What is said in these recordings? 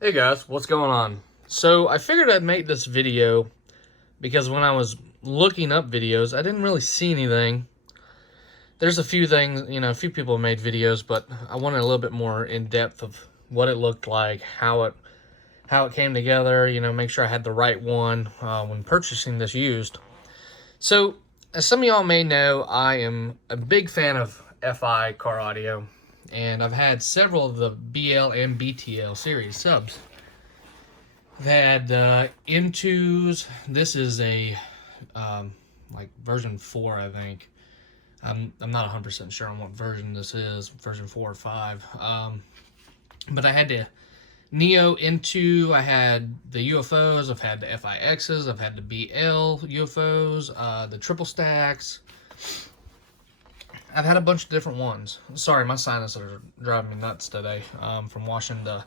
Hey guys, what's going on? So I figured I'd make this video because when I was looking up videos, I didn't really see anything. There's a few things, a few people have made videos, but I wanted a little bit more in depth of what it looked like, how it came together. Make sure I had the right one when purchasing this used. So as some of y'all may know, I am a big fan of FI car audio, and I've had several of the BL and BTL series subs. I've had N2s. This is a like version 4, I think. I'm not 100% sure on what version this is, version 4 or 5. But I had the NEO N2. I had the UFOs. I've had the FIXs. I've had the BL UFOs, the triple stacks. I've had a bunch of different ones. Sorry, my sinuses are driving me nuts today from washing the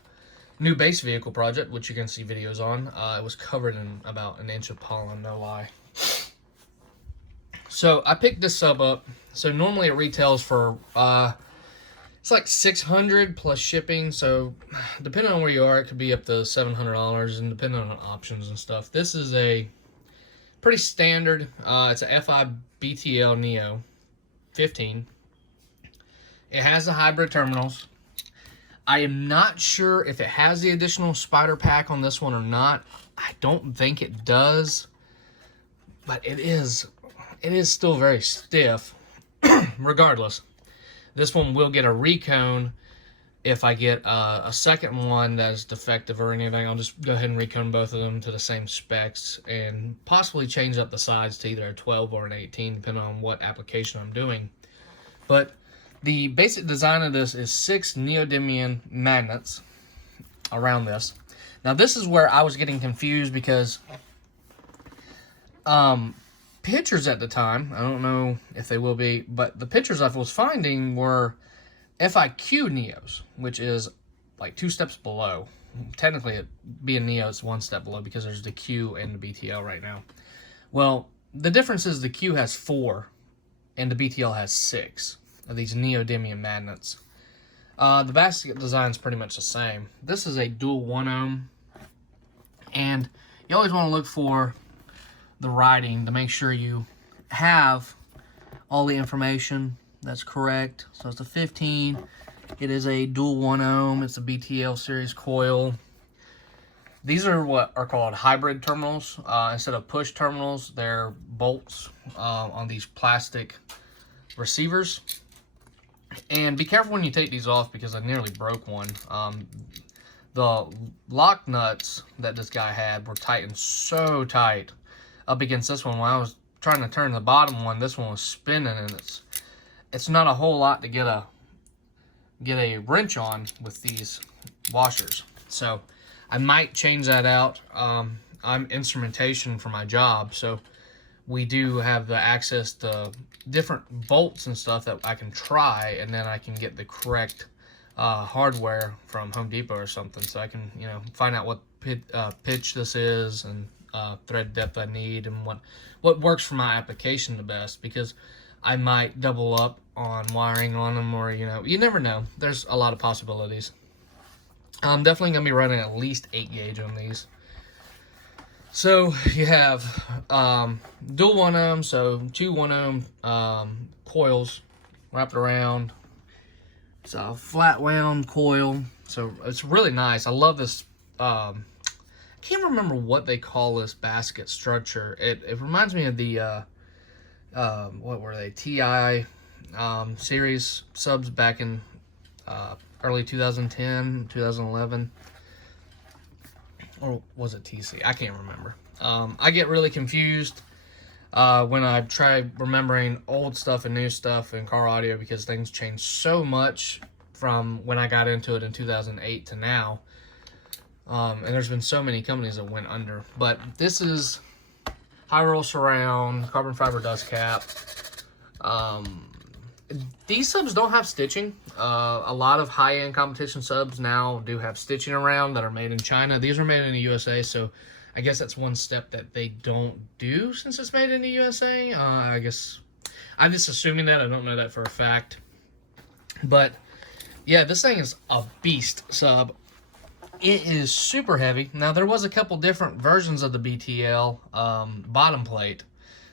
new base vehicle project, which you can see videos on. It was covered in about an inch of pollen, no lie. So I picked this sub up. So normally it retails for it's like $600 plus shipping. So depending on where you are, it could be up to $700, and depending on options and stuff. This is a pretty standard. It's a FI BTL NEO 15. It has the hybrid terminals. I am not sure if it has the additional spider pack on this one or not. I don't think it does, but it is still very stiff. Regardless, this one will get a recone. If I get a second one that is defective or anything, I'll just go ahead and recone both of them to the same specs and possibly change up the size to either a 12 or an 18, depending on what application I'm doing. But the basic design of this is 6 neodymium magnets around this. Now this is where I was getting confused because pictures at the time, I don't know if they will be, but the pictures I was finding were FIQ Neos, which is like 2 steps below. Technically, it being Neo, it's 1 step below because there's the Q and the BTL right now. Well, the difference is the Q has 4 and the BTL has 6 of these neodymium magnets. The basket design is pretty much the same. This is a dual 1 ohm, and you always want to look for the writing to make sure you have all the information that's correct. So it's a 15. It is a dual 1 ohm. It's a BTL series coil. These are what are called hybrid terminals. Instead of push terminals, they're bolts on these plastic receivers. And be careful when you take these off because I nearly broke one. The lock nuts that this guy had were tightened so tight up against this one. When I was trying to turn the bottom one, this one was spinning, and it's not a whole lot to get a wrench on with these washers. So I might change that out. I'm instrumentation for my job, so we do have the access to different bolts and stuff that I can try, and then I can get the correct hardware from Home Depot or something, so I can find out what pitch this is and thread depth I need and what works for my application the best, because I might double up on wiring on them, or you never know. There's a lot of possibilities. I'm definitely gonna be running at least 8 gauge on these. So you have dual 1 ohm, so 2 1 ohm coils wrapped around. It's a flat wound coil, so it's really nice. I love this. I can't remember what they call this basket structure. It reminds me of the what were they, TI series subs back in early 2010, 2011. Or was it TC? I can't remember. I get really confused when I try remembering old stuff and new stuff in car audio, because things change so much from when I got into it in 2008 to now. And there's been so many companies that went under. But this is high roll surround, carbon fiber dust cap. These subs don't have stitching. A lot of high-end competition subs now do have stitching around that are made in China. These are made in the USA, so I guess that's one step that they don't do since it's made in the USA. I guess I'm just assuming that. I don't know that for a fact. But yeah, this thing is a beast sub. It is super heavy. Now, there was a couple different versions of the BTL bottom plate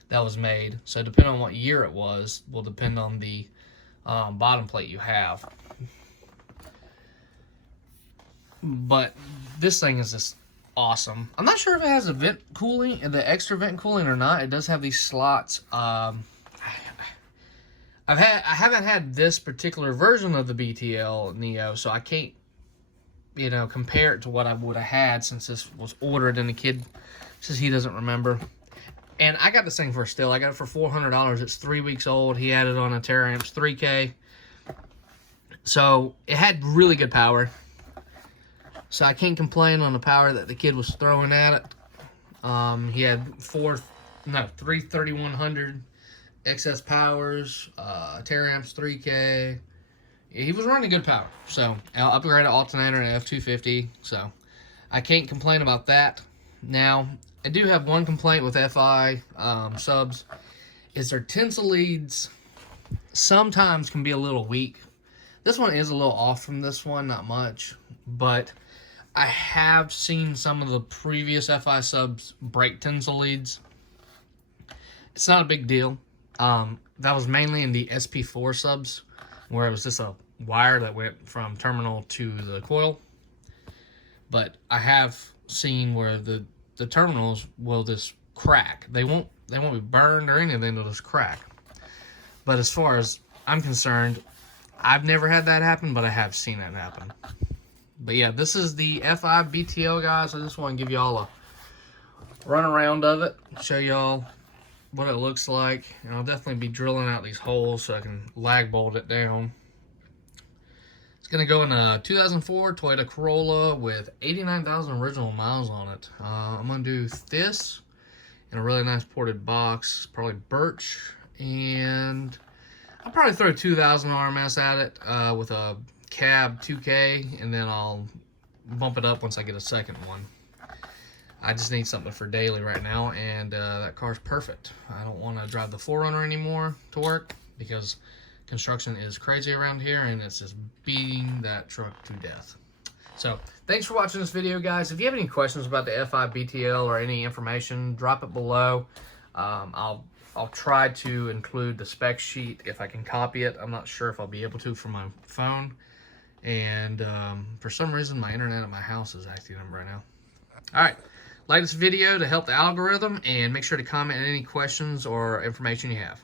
that was made. So depending on what year it was, will depend on the bottom plate you have. But this thing is just awesome. I'm not sure if it has a vent cooling, the extra vent cooling or not. It does have these slots. I haven't had this particular version of the BTL NEO, so I can't, you know, compare it to what I would have had since this was ordered and the kid says he doesn't remember. And I got this thing for a steal. I got it for $400. It's 3 weeks old. He had it on a Teraamps 3K. So it had really good power. So I can't complain on the power that the kid was throwing at it. He had three 3100 excess powers, Teraamps 3K. He was running good power. So I'll upgrade an alternator and F250. So I can't complain about that. Now, I do have one complaint with FI subs, is their tinsel leads sometimes can be a little weak. This one is a little off from this one, not much, but I have seen some of the previous FI subs break tinsel leads. It's not a big deal. That was mainly in the SP4 subs, where it was just a wire that went from terminal to the coil. But I have seen where the terminals will just crack. They won't be burned or anything, they'll just crack. But as far as I'm concerned, I've never had that happen, but I have seen that happen. But yeah, this is the FI BTL, guys. I just want to give y'all a run around of it, show y'all what it looks like. And I'll definitely be drilling out these holes so I can lag bolt it down. It's going to go in a 2004 Toyota Corolla with 89,000 original miles on it. I'm going to do this in a really nice ported box, probably birch, and I'll probably throw 2,000 RMS at it with a cab 2K, and then I'll bump it up once I get a second one. I just need something for daily right now, and that car's perfect. I don't want to drive the 4Runner anymore to work because construction is crazy around here, and it's just beating that truck to death. So, thanks for watching this video, guys. If you have any questions about the FI BTL or any information, drop it below. I'll try to include the spec sheet if I can copy it. I'm not sure if I'll be able to from my phone. And for some reason, my internet at my house is acting up right now. All right. Like this video to help the algorithm, and make sure to comment any questions or information you have.